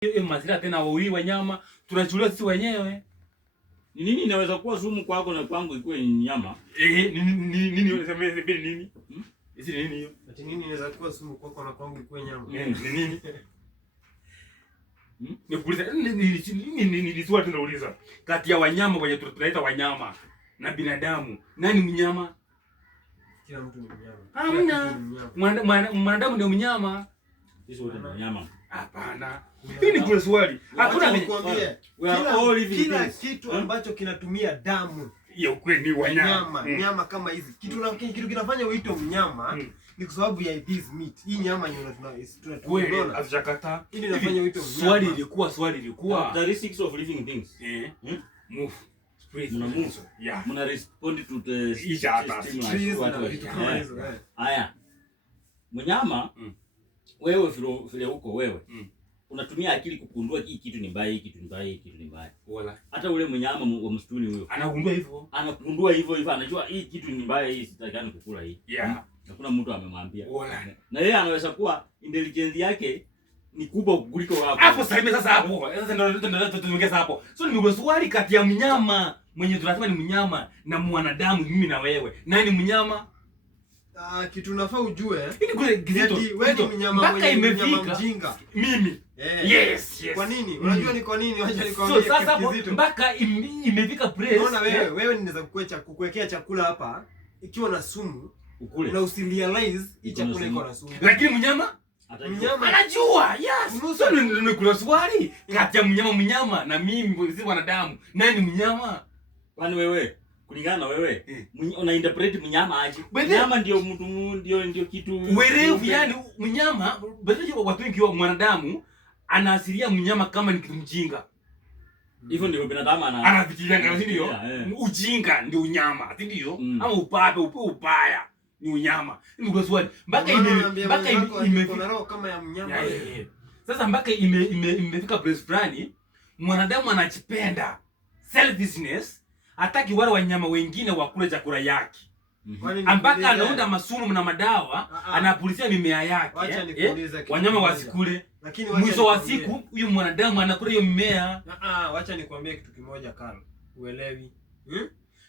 Hiyo mazingira tena wauliwe wanyama, tunachukulia sisi wenyewe. Ni nini inaweza kuwa sumu kwako na kwangu ikuwe nyama? Nini unasema nini? Hizi nini hiyo? Ati nini inaweza kuwa sumu kwako na kwangu ikuwe nyama? Ni nini? Nikuuliza nini swali tunauliza. Kati ya wanyama wenye tunaita wanyama na binadamu, nani mnyama? Kila mtu ni mnyama. Hamna. Mwanadamu ndio mnyama. Sisi wote ni wanyama. Hapana. Hii ni kwa swali. Hakuna nikwambie. Kila kitu ambacho kinatumia damu ya ukweli ni wanyama. Nyama kama hizi. Kitu kinafanya uitwe mnyama ni kwa sababu ya this meat. Hii nyama yenyewe tunaona. Azjakata. Hii inafanya uitwe mnyama. Swali ilikuwa characteristics of living things. Move. Muna respond to the haya. Mnyama wewe vile huko wewe unatumia akili kugundua hii kitu ni mbaya, hii kitu ni mbaya, hii kitu ni mbaya. Wala hata ule mnyama wa msituni huyo anagundua hivyo, anajua hii kitu ni mbaya, hii sitakani kukula hii. Hakuna mtu amemwambia. Na yeye anaweza kuwa intelligence yake ni kubwa kuliko wako. Hapo sasa hapo. Sasa ndio tumeongeza hapo. So ni swali kati ya mnyama mwenye tunasema ni mnyama na mwanadamu, mimi na wewe. Nani mnyama? Kitu unafaa ujue. Ili kule Kizito. Wewe ni mnyama mwenye mnyama mjinga. Mimi. Yes. Kwa nini? Unajua ni kwa nini? Wacha nikwambie Kizito. So sasa mpaka imefika place. Unaona wewe ninaweza kukuwekea chakula hapa ikiwa na sumu ukule. Na usirealize hii chakula iko na sumu. Lakini mnyama anajua. Yes. So ndio kuna swali kati ya mnyama na mimi si wanadamu. Nani mnyama? Kwani wewe kulingana na wewe una interpret mnyama aje? Mnyama ndio mtu, ndio kitu werevu, yani mnyama badala watu wengi wa mwanadamu anaasiria mnyama kama ni kitu mjinga. Hivyo ndio binadamu anafikiria ngani ndio? Ujinga ndio unyama, si ndio? Ama upape upaya ni unyama. Ni kwa swali mpaka imefika roho kama ya mnyama. Sasa mpaka imefika place fulani mwanadamu anajipenda, selfishness, hataki wale wanyama wengine wakule chakula yake. Mpaka anaunda masumu na madawa, anapulizia mimea yake. Wanyama wasikule. Lakini mwisho wa siku huyu mwanadamu anakula hiyo mimea. Wacha nikwambie kitu kimoja Karl. Uelewi.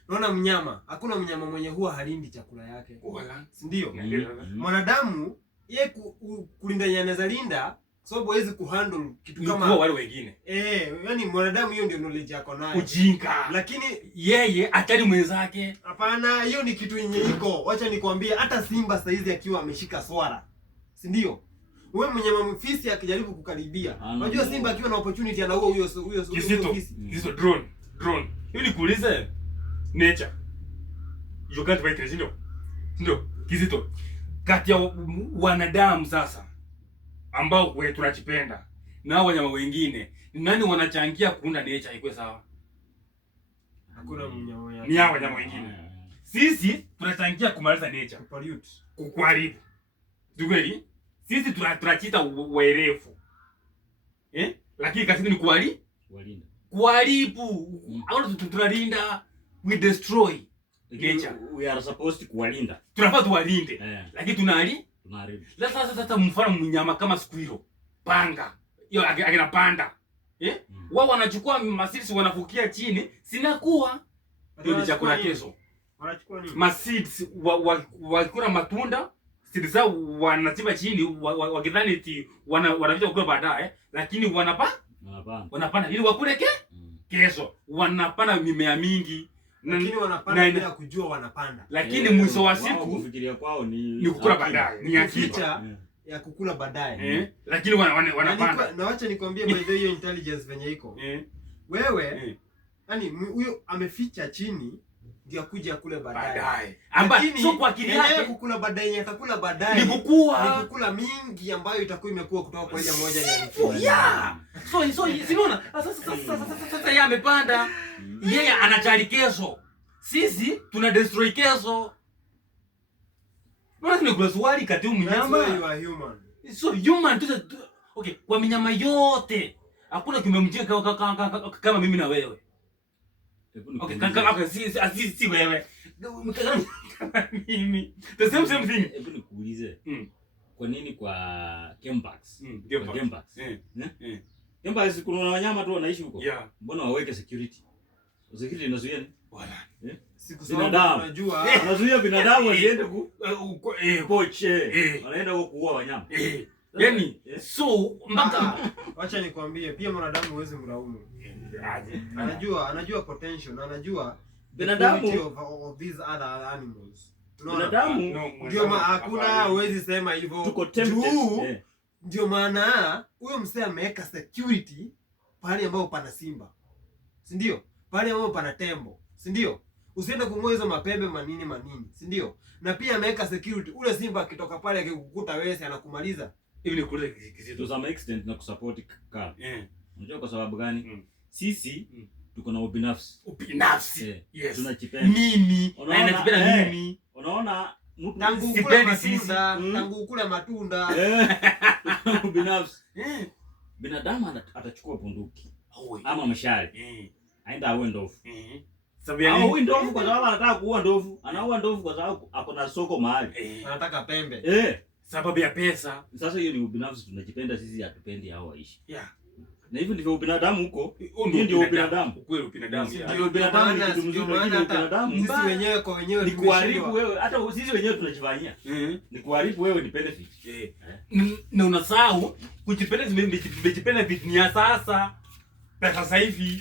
Unaona mnyama, hakuna mnyama mwenye huwa halindi chakula yake. Si ndio? Mwanadamu yeye kulinda yanaweza linda sababu hawezi kuhandle kitu kama wale wengine. Yani mwanadamu hiyo ndio knowledge yako nayo. Ujinga. Lakini yeye atali mwenzake. Hapana, hiyo ni kitu yenye iko. Wacha nikwambie hata simba saizi akiwa ameshika swara. Si ndio? Wewe mnyama mfisi akijaribu kukaribia. Unajua simba akiwa na opportunity anaua huyo fisi. Hizo drone. Ili kuulize nature. You can't fight it, ndio. Kizito. Kati ya wanadamu sasa ambao wewe tunajipenda na wanyama wengine, nani wanachangia kuunda nature ikuwe sawa? Hakuna mnyama. Ni hao wanyama wengine. Sisi tunachangia kumaliza nature, kukuharibu. Kweli? Sisi tunachita werefu. Lakini kazi ni kuharibu. Au tunalinda, we destroy nature. We are supposed to kuwalinda. Tunafaa tuwalinde. Lakini tunaharibu. Sasa mfano mnyama kama squirrel, panga, hiyo akina panda. Wao wanachukua masidi wanafukia chini, sinakuwa. Ndio ni chakula kesho. Wanachukua nini? Masidi wakikula matunda, seeds zao wanachimba chini, wakidhani eti wanavija kukula baadaye, lakini wanapanda ili wakule kesho. Wanapanda mimea mingi. Lakini wanapanda bila kujua wanapanda. Lakini mwisho wa siku kufikiria kwao ni kukula baadaye. Ni akicha ya kukula baadaye. Lakini wanapanda. Na wacha nikwambie by the way intelligence venye iko. Wewe yani huyo ameficha chini ndio akuja kule baadaye. Lakini sio kwa akili yake kukula baadaye, atakula baadaye. Ni kukula mingi ambayo itakuwa imekuwa kutoka kwa ile moja ya. So sinaona sasa yeye amepanda. Yeye anachali kesho. Sisi tuna destroy kesho. Mbona ni kwa swali kati mnyama? You are human. So human okay, kwa minyama yote hakuna kimemjenga kama mimi na wewe. Okay, kaka si wewe. Mimi. The same thing. Hebu nikuulize. Kwa nini kwa Gamebacks? Kemba kuna wanyama tu wanaishi huko. Yeah. Mbona waweke security? Security inazuia nini? Wala. Siku zote unajua anazuia binadamu wasiende poach. Wanaenda huko kuua wanyama. Yaani so mpaka acha nikwambie pia mwanadamu huwezi mlaumu. Anajua potential na anajua binadamu of these other animals. Binadamu ndio hakuna huwezi sema hivyo. Tuko tempted. Ndio maana huyo msee ameweka security pale ambapo pana simba. Si ndio? Pale ambapo pana tembo. Si ndio? Usiende kungoa hizo mapembe manini, si ndio? Na pia ameweka security. Ule simba akitoka pale akikukuta wewe anakumaliza. Hivi ni kule Kizito to some extent na kusupport car. Unajua kwa sababu gani? Sisi tuko na ubinafsi. Yes. Tunajipenda. Mimi. Najipenda mimi. Unaona mtu tangu kula matunda. Ubinafsi. Binadamu atachukua bunduki ama mshale. Aenda aue ndovu. Sababu ndovu kwa sababu anataka kuua ndovu. Anaua ndovu kwa sababu ako na soko mahali. Anataka pembe. Sababu ya pesa. Sasa hiyo ni ubinafsi, tunajipenda sisi, hatupendi hao waishi. Yeah. Na hivyo ndivyo binadamu huko. Ndio ubinadamu. Ukweli binadamu. Ndio binadamu ni kitu mzuri, lakini binadamu sisi wenyewe kwa wenyewe ni kuharibu wewe, hata sisi wenyewe tunajifanyia. Ni kuharibu wewe, ni benefit. Na unasahau kujipenda benefit ni ya sasa. Sasa hivi.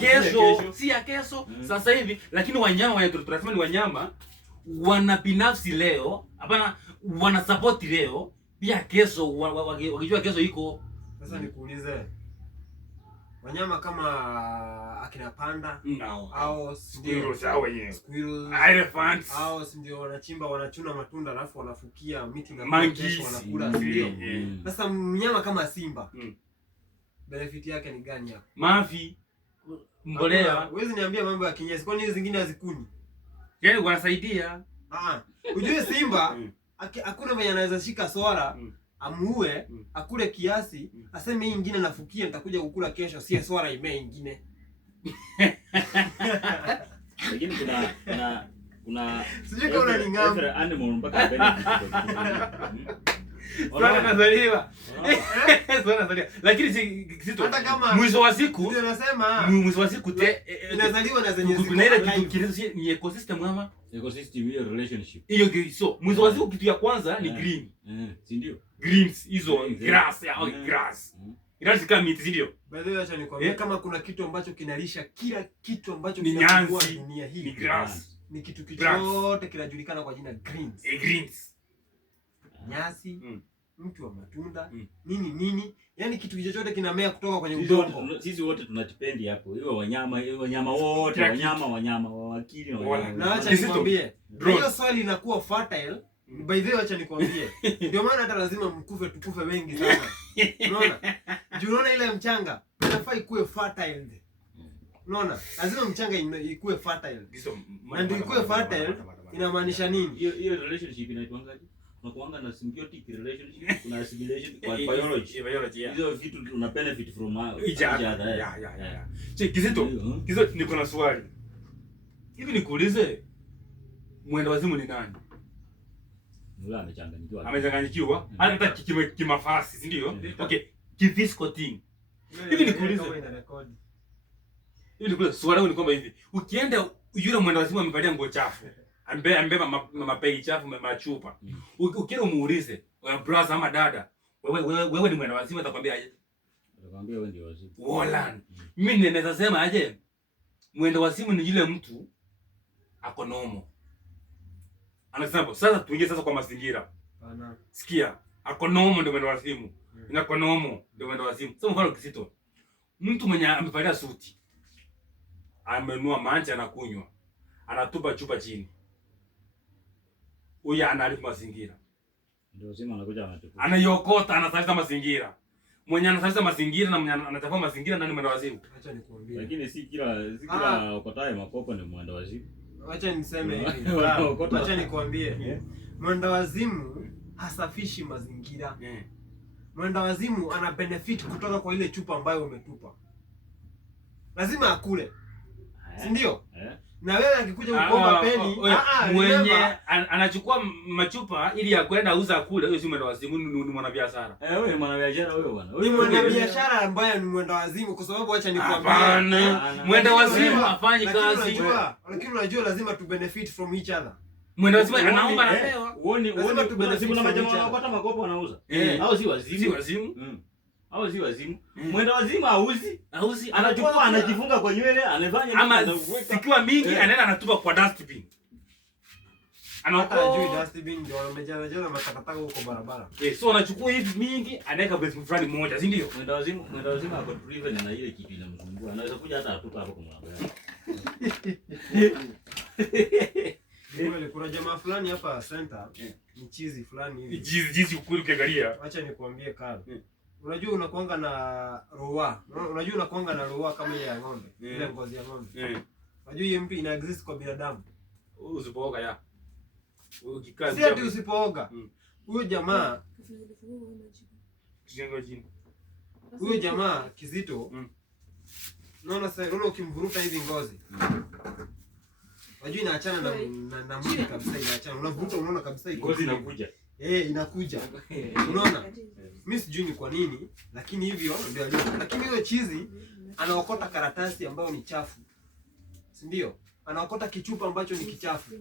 Kesho, si ya kesho, sasa hivi, lakini wanyama wenyewe tunasema ni wanyama wana binafsi leo, hapana wana support leo, pia kesho wakijua kesho iko. Sasa nikuulize, wanyama kama akina panda au squirrels au wenyewe elephants au ndio wanachuna matunda alafu wanafukia miti na kesho wanakula, ndio. Sasa mnyama kama simba benefit yake ni gani hapo? Mavi, mbolea. Huwezi niambia mambo ya kinyesi, kwani hizo zingine hazikuni? Yaani wanasaidia. Ujue simba hakuna mwenye anaweza shika swala amuue akule kiasi aseme hii nyingine nafukia nitakuja kukula kesho, si swala imee nyingine. Lakini kuna sijui kama unaning'amba animal mpaka benefit. Sana nazaliwa. Lakini Kizito hata kama mwisho wa siku ndio nasema mwisho wa siku inazaliwa na zenye kuna ile kitu kile ni ecosystem ama hiyo relationship. Hiyo so mwisho wa siku kitu ya kwanza ni green. Si ndio? Greens hizo grass au grass. Grass kama miti, si ndio? By the way acha nikwambie kama kuna kitu ambacho kinalisha kila kitu ambacho kinakuwa dunia hii ni grass. Ni kitu chote kinajulikana kwa jina greens. Greens. Nyasi, mtu wa matunda, nini, yani kitu chochote kinamea kutoka kwenye udongo. Sisi wote tunatipendi hapo. Hiyo wanyama wote, wanyama wa akili na acha nikwambie. Hiyo swali inakuwa fertile. By the way acha nikwambie. Ndio maana hata lazima tukufe wengi sana. Unaona? Unaona ile mchanga inafaa ikuwe fertile. Unaona? Lazima mchanga ikuwe fertile. Na ndio ikuwe fertile inamaanisha nini? Hiyo relationship inaitwangaje? Unakuanga na symbiotic relationship, kuna assimilation kwa biology. Hizo vitu tuna benefit from each other. Yeah. Kizito niko na swali. Hivi nikuulize, mwenda wazimu ni nani? Yule amechanganyikiwa. Hata kimafasi, si ndio? Okay, physical thing. Hivi nikuulize. Swali ni kwamba hivi, ukienda yule mwenda wazimu amevalia nguo chafu. Ambeba mapegi chafu machupa. Ukienda umuulize, brother ama dada, wewe ni mwenda wazimu, atakwambia aje? Atakwambia wewe ndio wazimu. Wolan. Mimi ninaweza sema aje? Mwenda wazimu ni yule mtu ako normal. Anasema sasa tuingie sasa kwa mazingira. Sikia, ako normal ndio mwenda wazimu. Inako normal ndio mwenda wazimu. Sasa mfano Kizito. Mtu mwenye amevalia suti. Amenua mancha anakunywa. Anatupa chupa chini. Huyu anaharibu mazingira. Ndio sema anakuja anatupa. Anayokota, anasafisha mazingira. Mwenye anasafisha mazingira na mwenye anachafua mazingira nani mwenda wazimu? Acha nikwambie. Lakini si kila okotaye makopo ni mwenda wazimu. Acha niseme hivi. Acha nikwambie. Mwenda wazimu hasafishi mazingira. Mwenda wazimu ana benefit kutoka kwa ile chupa ambayo umetupa. Lazima akule. Si ndio? Na wewe akikuja kukomba peni, mwenye anachukua machupa ili ya kwenda uza kule, huyo si mwenda wazimu, ni mwanabiashara. Wewe ni mwanabiashara wewe bwana. Ni mwanabiashara ambaye ni mwenda wazimu kwa sababu acha nikwambie. Mwenda wazimu afanye kazi. Lakini unajua lazima tu benefit from each other. Mwenda wazimu anaomba na pewa. Uone tu benefit na majamaa wanapata makopo wanauza. Hao si wazimu. Si wazimu. Hao si wazimu. Mwenda wazimu hauzi, anachukua anajifunga kwa nywele, anafanya ama sikiwa mingi anaenda anatupa kwa dustbin. Anakuwa juu dustbin ndio wamejaza matakataka huko barabara. So anachukua hivi mingi anaweka basement fulani moja, si ndio? Mwenda wazimu ako driven na ile kitu inamsumbua. Anaweza kuja hata atupa hapo kwa mlango. Kuna jamaa fulani hapa center, ni chizi fulani hivi. Chizi ukuri ukiangalia. Acha nikwambie Karl. Unajua unakuanga na roa. Unajua unakuanga na roa kama ile ya ng'ombe, ile ngozi ya ng'ombe. Unajua EMP ina exist kwa binadamu. Usipooga ya. Ukikaza. Si ati usipooga. Huyo jamaa huyo jamaa Kizito. Unaona sasa, unaona ukimvuruta hivi ngozi. Unajua inaachana na mwili kabisa, inaachana. Unavuruta unaona kabisa ngozi inakuja. Inakuja. Unaona? Mimi sijui ni kwa nini, lakini hivyo ndio alivyo. Lakini yule chizi anaokota karatasi ambayo ni chafu. Si ndio? Anaokota kichupa ambacho ni kichafu.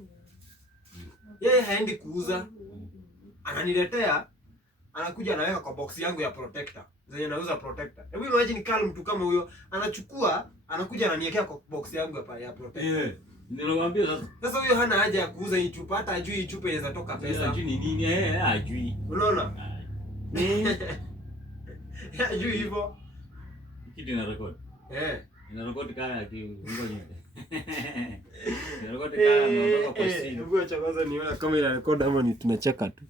Yeye haendi kuuza. Ananiletea, anakuja anaweka kwa box yangu ya protector. Zenye nauza protector. Hebu imagine Karl, mtu kama huyo anachukua, anakuja ananiwekea kwa box yangu ya protector. Nilimwambia sasa. Sasa huyo hana haja ya kuuza hii chupa, hata ajui hii chupa inaweza toka pesa. Ajui ni nini ajui. Unaona? Ajui hivyo. Kitu ina record. Ina record kaya ngoja. Ina record kaya ameondoka kwa simu. Hebu acha kwanza nione kama ina record ama ni tunacheka tu.